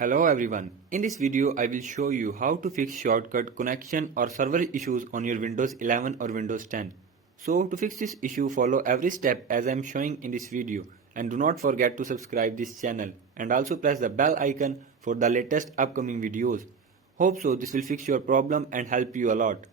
Hello everyone, in this video I will show you how to fix shortcut connection or server issues on your Windows 11 or Windows 10. So to fix this issue, follow every step as I am showing in this video, and do not forget to subscribe this channel and also press the bell icon for the latest upcoming videos. Hope so this will fix your problem and help you a lot.